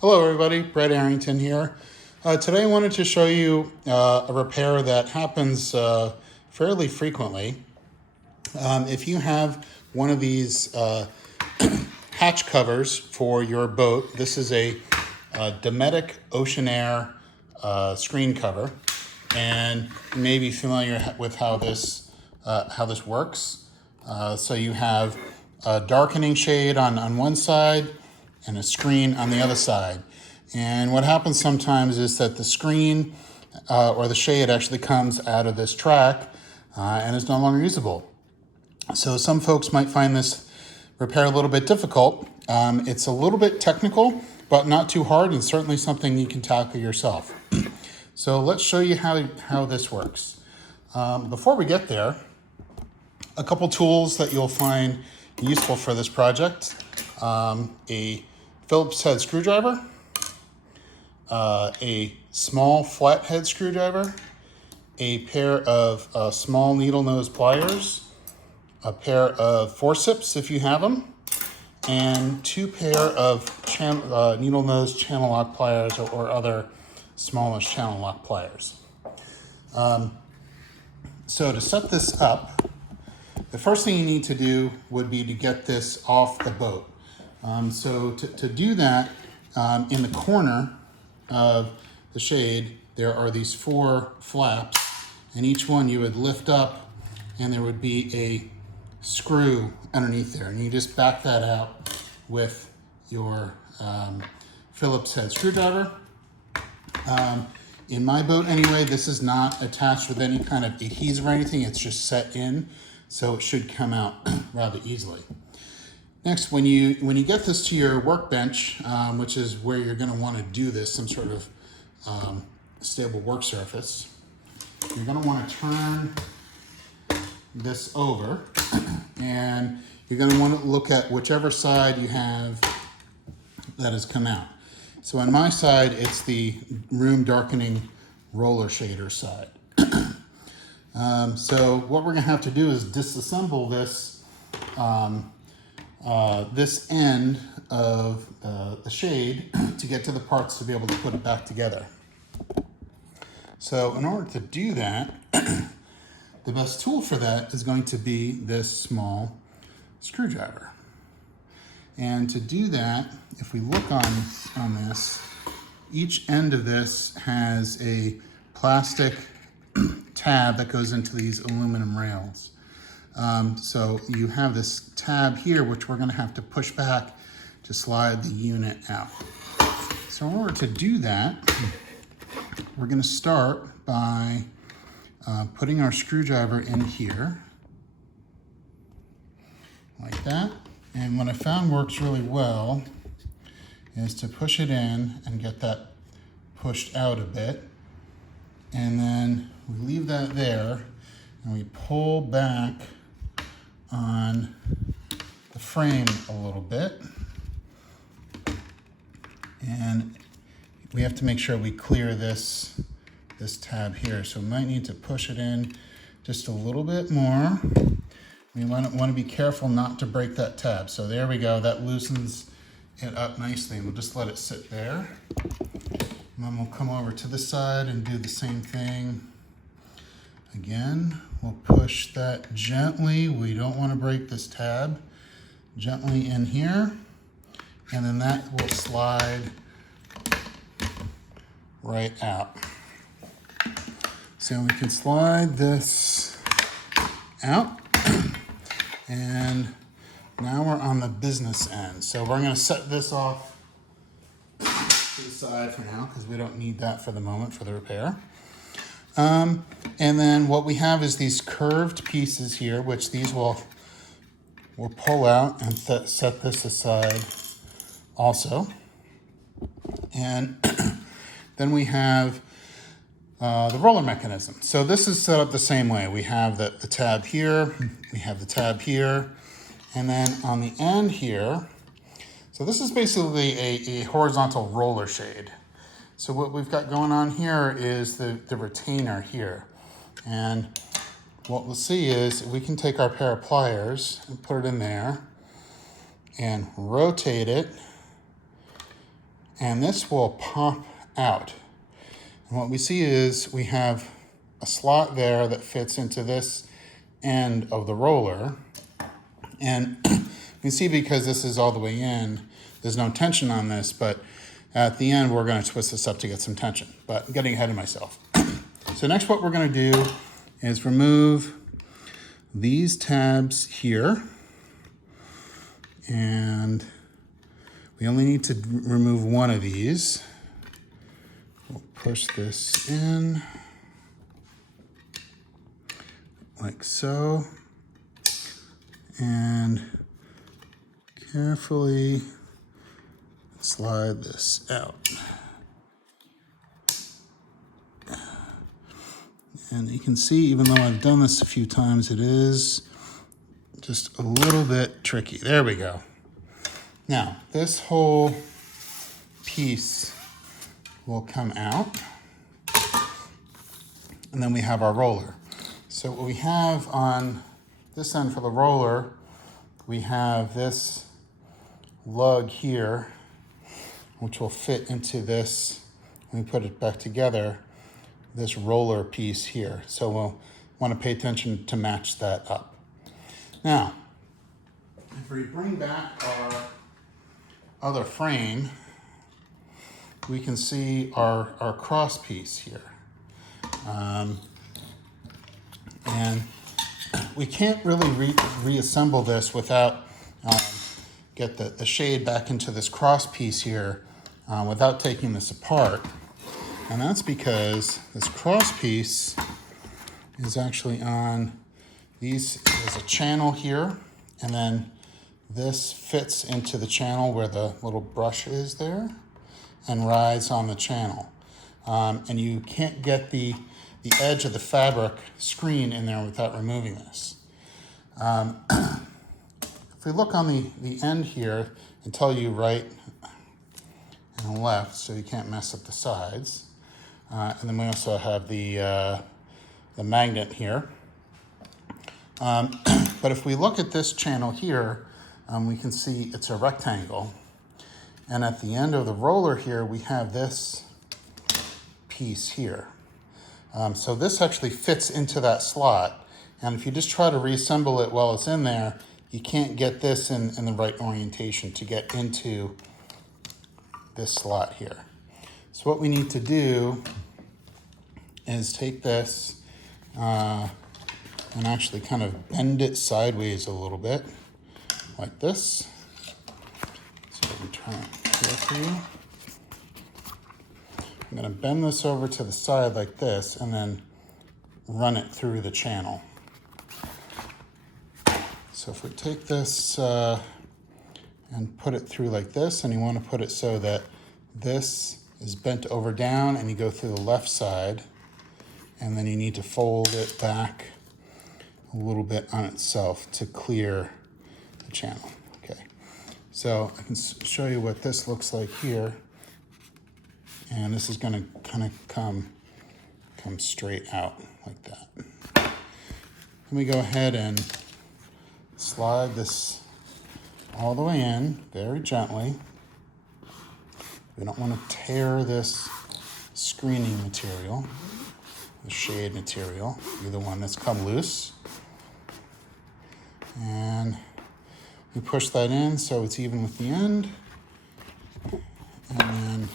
Hello everybody, Brett Arrington here. Today I wanted to show you a repair that happens fairly frequently. If you have one of these hatch covers for your boat, this is a Dometic OceanAir screen cover, and you may be familiar with how this works. So you have a darkening shade on one side and a screen on the other side. And what happens sometimes is that the screen or the shade actually comes out of this track and is no longer usable. So some folks might find this repair a little bit difficult. It's a little bit technical, but not too hard, and certainly something you can tackle yourself. So let's show you how this works. Before we get there, a couple tools that you'll find useful for this project. A Phillips head screwdriver, a small flathead screwdriver, a pair of small needle nose pliers, a pair of forceps if you have them, and two pair of needle nose channel lock pliers or other smallish channel lock pliers. So to set this up, the first thing you need to do would be to get this off the boat. So to do that, in the corner of the shade, there are these 4 flaps, and each one you would lift up and there would be a screw underneath there. And you just back that out with your Phillips head screwdriver. In my boat anyway, this is not attached with any kind of adhesive or anything. It's just set in, so it should come out rather easily. Next, when you get this to your workbench, which is where you're going to want to do this, some sort of stable work surface, you're going to want to turn this over, and you're going to want to look at whichever side you have that has come out. So on my side, it's the room darkening roller shader side. So what we're going to have to do is disassemble this this end of the shade to get to the parts to be able to put it back together. So in order to do that, the best tool for that is going to be this small screwdriver. And to do that, if we look on this, each end of this has a plastic tab that goes into these aluminum rails. So you have this tab here, which we're going to have to push back to slide the unit out. So in order to do that, we're going to start by putting our screwdriver in here, like that. And what I found works really well is to push it in and get that pushed out a bit. And then we leave that there and we pull back on the frame a little bit, and we have to make sure we clear this tab here. So we might need to push it in just a little bit more. We want to be careful not to break that tab. So there we go, that loosens it up nicely. We'll just let it sit there. And then we'll come over to this side and do the same thing. Again, we'll push that gently. We don't want to break this tab. Gently in here. And then that will slide right out. So we can slide this out. And now we're on the business end. So we're going to set this off to the side for now because we don't need that for the moment for the repair. And then what we have is these curved pieces here, which these will pull out and set this aside also. And then we have the roller mechanism. So this is set up the same way. We have the tab here, we have the tab here, and then on the end here, so this is basically a horizontal roller shade. So what we've got going on here is the retainer here. And what we'll see is we can take our pair of pliers and put it in there and rotate it and this will pop out. And what we see is we have a slot there that fits into this end of the roller. And you see, because this is all the way in, there's no tension on this, but at the end, we're going to twist this up to get some tension. But I'm getting ahead of myself. So next, what we're going to do is remove these tabs here. And we only need to remove one of these. We'll push this in like so. And carefully slide this out. And you can see, even though I've done this a few times, it is just a little bit tricky. There we go. Now, this whole piece will come out. And then we have our roller. So what we have on this end for the roller, we have this lug here, which will fit into this, when we put it back together, this roller piece here. So we'll want to pay attention to match that up. Now, if we bring back our other frame, we can see our cross piece here. And we can't really reassemble this without get the shade back into this cross piece here without taking this apart. And that's because this cross piece is actually on these. There's a channel here, and then this fits into the channel where the little brush is there and rides on the channel. And you can't get the edge of the fabric screen in there without removing this. If we look on the end here and tell you right and left, so you can't mess up the sides. And then we also have the magnet here. But if we look at this channel here, we can see it's a rectangle. And at the end of the roller here, we have this piece here. So this actually fits into that slot. And if you just try to reassemble it while it's in there, you can't get this in the right orientation to get into this slot here. So what we need to do is take this and actually kind of bend it sideways a little bit, like this. So let me turn it here for you. I'm going to bend this over to the side like this and then run it through the channel. So if we take this and put it through like this, and you want to put it so that this is bent over down and you go through the left side, and then you need to fold it back a little bit on itself to clear the channel. Okay, so I can show you what this looks like here. And this is going to kind of come straight out like that. Let me go ahead and slide this all the way in very gently. We don't want to tear this screening material, the shade material, either one that's come loose. And we push that in so it's even with the end. And then,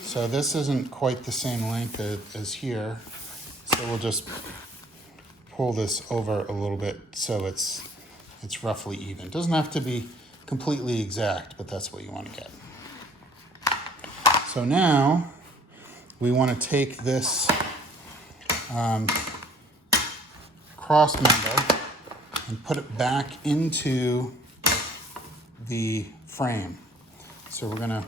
so this isn't quite the same length as here. So we'll just pull this over a little bit so it's roughly even. It doesn't have to be completely exact, but that's what you want to get. So now we want to take this cross member and put it back into the frame. So we're going to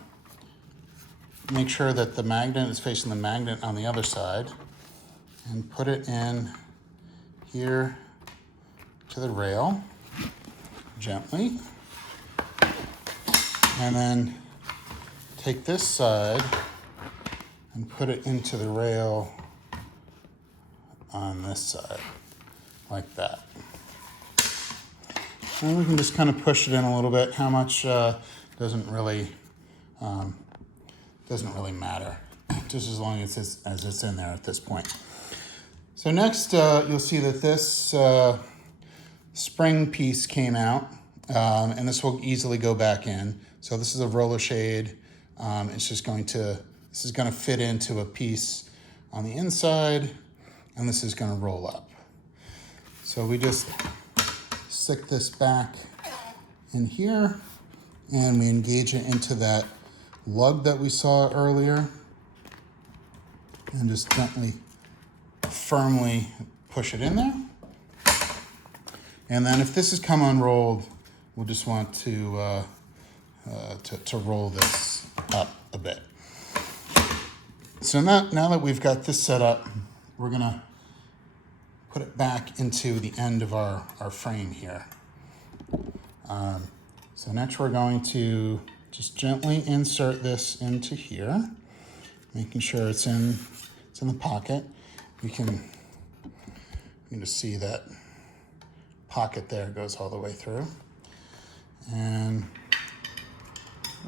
make sure that the magnet is facing the magnet on the other side and put it in here to the rail gently, and then take this side and put it into the rail on this side like that. And we can just kind of push it in a little bit. How much doesn't really doesn't really matter, just as long as it's in there at this point. So next, you'll see that this spring piece came out, and this will easily go back in. So this is a roller shade. This is going to fit into a piece on the inside, and this is going to roll up. So we just stick this back in here, and we engage it into that lug that we saw earlier, and just gently, firmly push it in there. And then if this has come unrolled, we'll just want to roll this up a bit. So now that we've got this set up, we're gonna put it back into the end of our frame here. So next we're going to just gently insert this into here, making sure it's in the pocket. You can just see that pocket there goes all the way through. And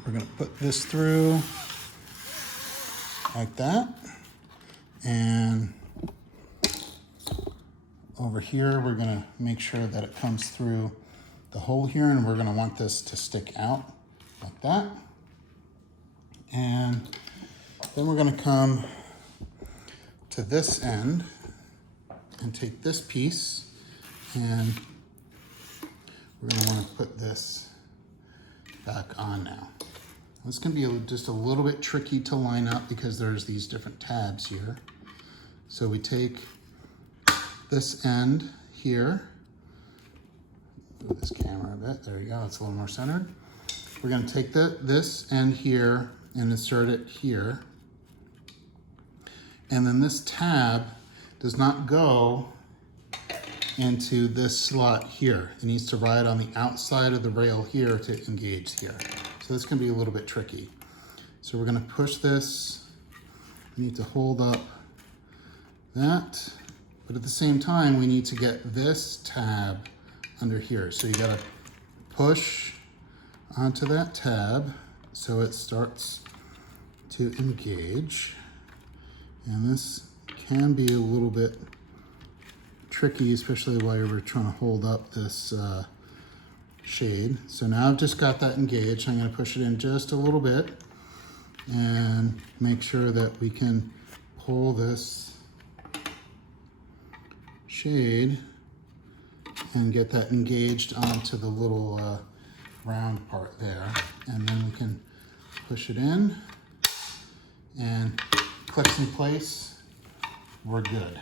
we're gonna put this through like that. And over here, we're gonna make sure that it comes through the hole here, and we're gonna want this to stick out like that. And then we're gonna come to this end and take this piece, and we're gonna wanna put this back on now. This can be just a little bit tricky to line up because there's these different tabs here. So we take this end here, move this camera a bit, there you go, it's a little more centered. We're gonna take this end here and insert it here. And then this tab does not go into this slot here. It needs to ride on the outside of the rail here to engage here. So this can be a little bit tricky. So we're gonna push this. We need to hold up that, but at the same time, we need to get this tab under here. So you gotta push onto that tab so it starts to engage. And this can be a little bit tricky, especially while you're trying to hold up this shade. So now I've just got that engaged. I'm going to push it in just a little bit and make sure that we can pull this shade and get that engaged onto the little round part there. And then we can push it in and clicks in place. We're good.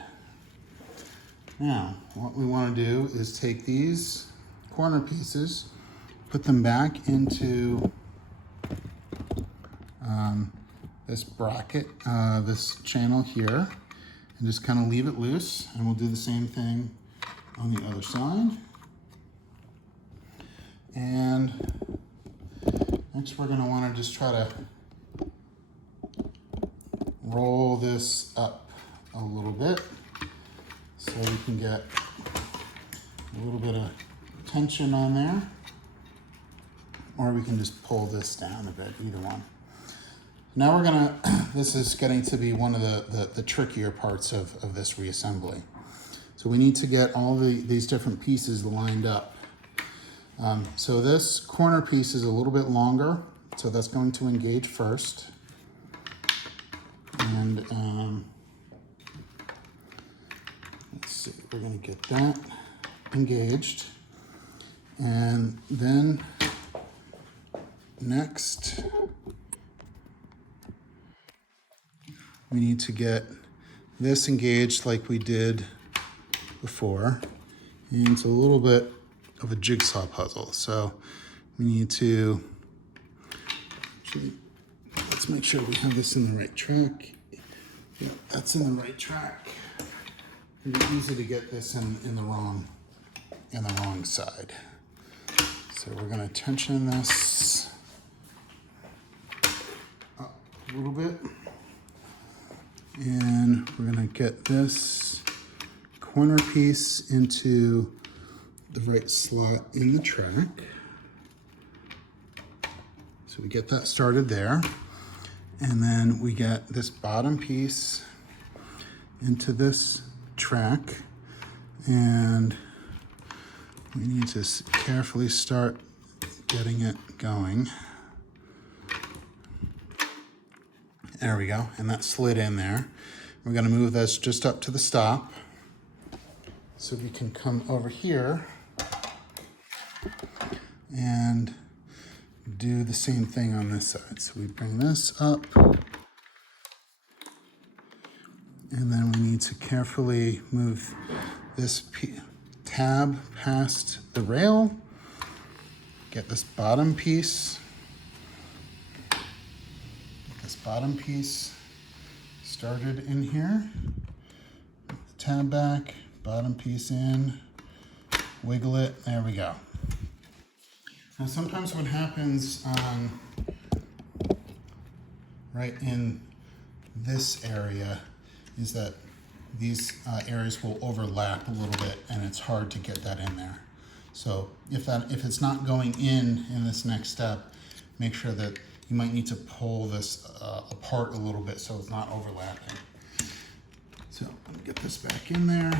Now, what we want to do is take these corner pieces, put them back into this bracket, this channel here, and just kind of leave it loose. And we'll do the same thing on the other side. And next we're going to want to just try to roll this up a little bit so we can get a little bit of tension on there, or we can just pull this down a bit, either one. Now we're gonna, this is getting to be one of the trickier parts of this reassembly. So we need to get all these different pieces lined up. So this corner piece is a little bit longer, so that's going to engage first. And let's see, we're gonna get that engaged. And then next, we need to get this engaged like we did before. And it's a little bit of a jigsaw puzzle. So we need to, actually, let's make sure we have this in the right track. Yeah, that's in the right track. It'd be easy to get this in the wrong side. So we're gonna tension this up a little bit. And we're gonna get this corner piece into the right slot in the track. So we get that started there. And then we get this bottom piece into this track, and we need to carefully start getting it going. There we go, and that slid in there. We're gonna move this just up to the stop. So we can come over here and do the same thing on this side. So we bring this up, and then we need to carefully move this tab past the rail, get this bottom piece started in here, tab back, bottom piece in, wiggle it, there we go. Now sometimes what happens right in this area is that these areas will overlap a little bit, and it's hard to get that in there. So if it's not going in this next step, make sure that you might need to pull this apart a little bit so it's not overlapping. So let me get this back in there.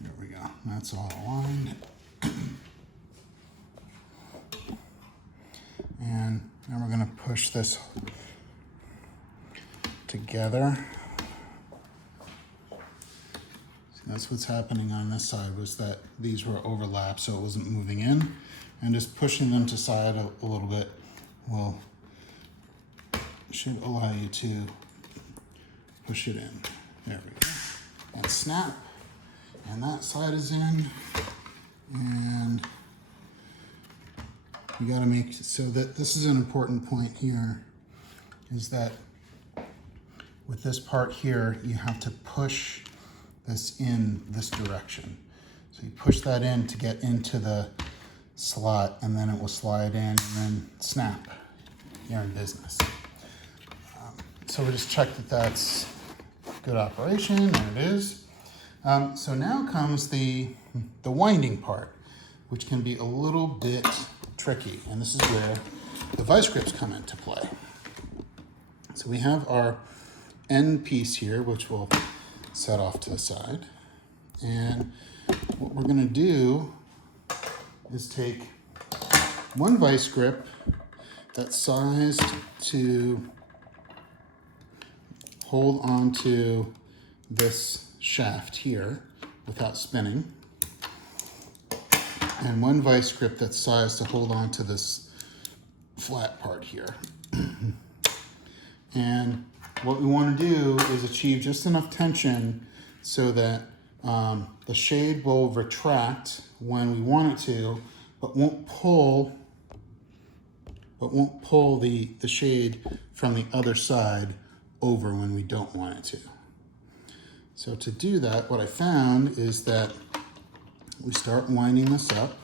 There we go, that's all aligned. And now we're gonna push this together. That's what's happening on this side, was that these were overlapped so it wasn't moving in, and just pushing them to side a little bit should allow you to push it in. There we go. And snap, and that side is in, and you got to make so that this is an important point here, is that with this part here you have to push this in this direction. So you push that in to get into the slot, and then it will slide in and then snap. You're in business. So we just check that that's good operation, and it is. So now comes the winding part, which can be a little bit tricky, and this is where the vice grips come into play. So we have our end piece here, which will set off to the side. And what we're gonna do is take one vice grip that's sized to hold onto this shaft here without spinning, and one vice grip that's sized to hold onto this flat part here. And what we want to do is achieve just enough tension so that the shade will retract when we want it to, but won't pull the shade from the other side over when we don't want it to. So to do that, what I found is that we start winding this up,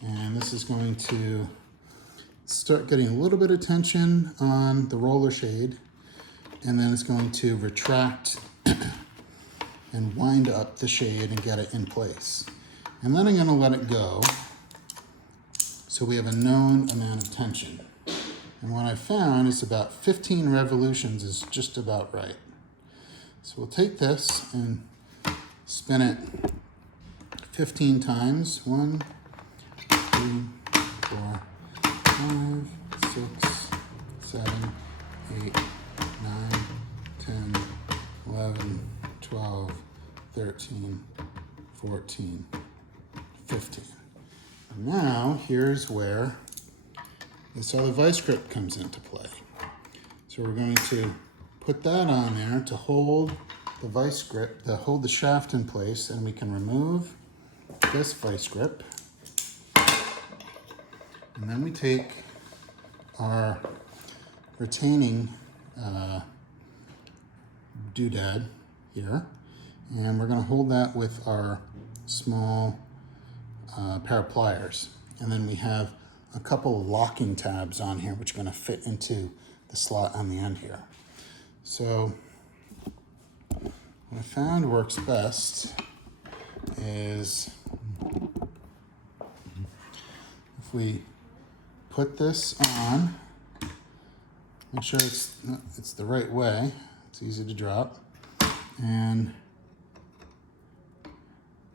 and this is going to start getting a little bit of tension on the roller shade, and then it's going to retract and wind up the shade and get it in place. And then I'm going to let it go so we have a known amount of tension. And what I found is about 15 revolutions is just about right. So we'll take this and spin it 15 times. 1, 2, 4, 5, 6, 7, 8, 9, 10, 11, 12, 13, 14, 15. And now here's where this other vice grip comes into play. So we're going to put that on there to hold the vice grip, to hold the shaft in place, and we can remove this vice grip. And then we take our retaining doodad here, and we're going to hold that with our small pair of pliers. And then we have a couple of locking tabs on here which are going to fit into the slot on the end here. So what I found works best is if we put this on, make sure it's the right way. It's easy to drop. And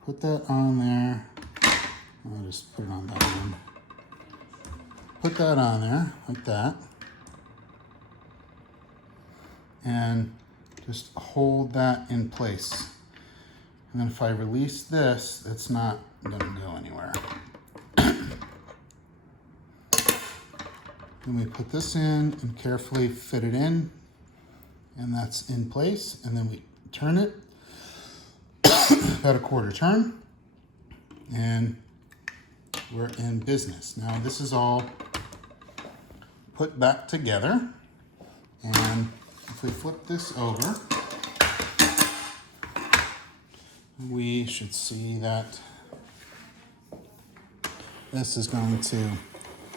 put that on there. I'll just put it on that one. Put that on there like that. And just hold that in place. And then if I release this, it's not going to go anywhere. Then we put this in and carefully fit it in. And that's in place. And then we turn it about a quarter turn. And we're in business. Now this is all put back together. And if we flip this over, we should see that this is going to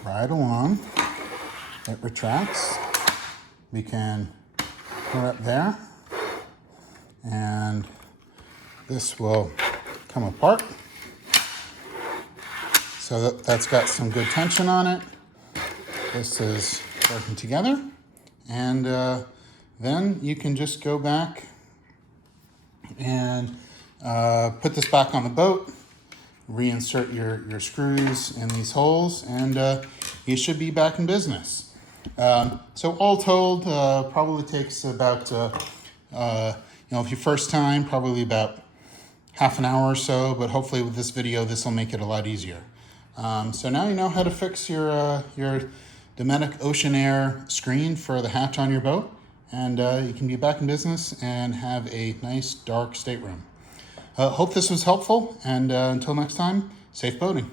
ride along. It retracts. We can put it up there, and this will come apart. So that's got some good tension on it. This is working together, and then you can just go back and put this back on the boat, reinsert your screws in these holes, and you should be back in business. So all told, probably takes about, if your first time, probably about half an hour or so, but hopefully with this video, this will make it a lot easier. So now you know how to fix your Dometic OceanAir screen for the hatch on your boat, and you can be back in business and have a nice dark stateroom. Hope this was helpful, and until next time, safe boating.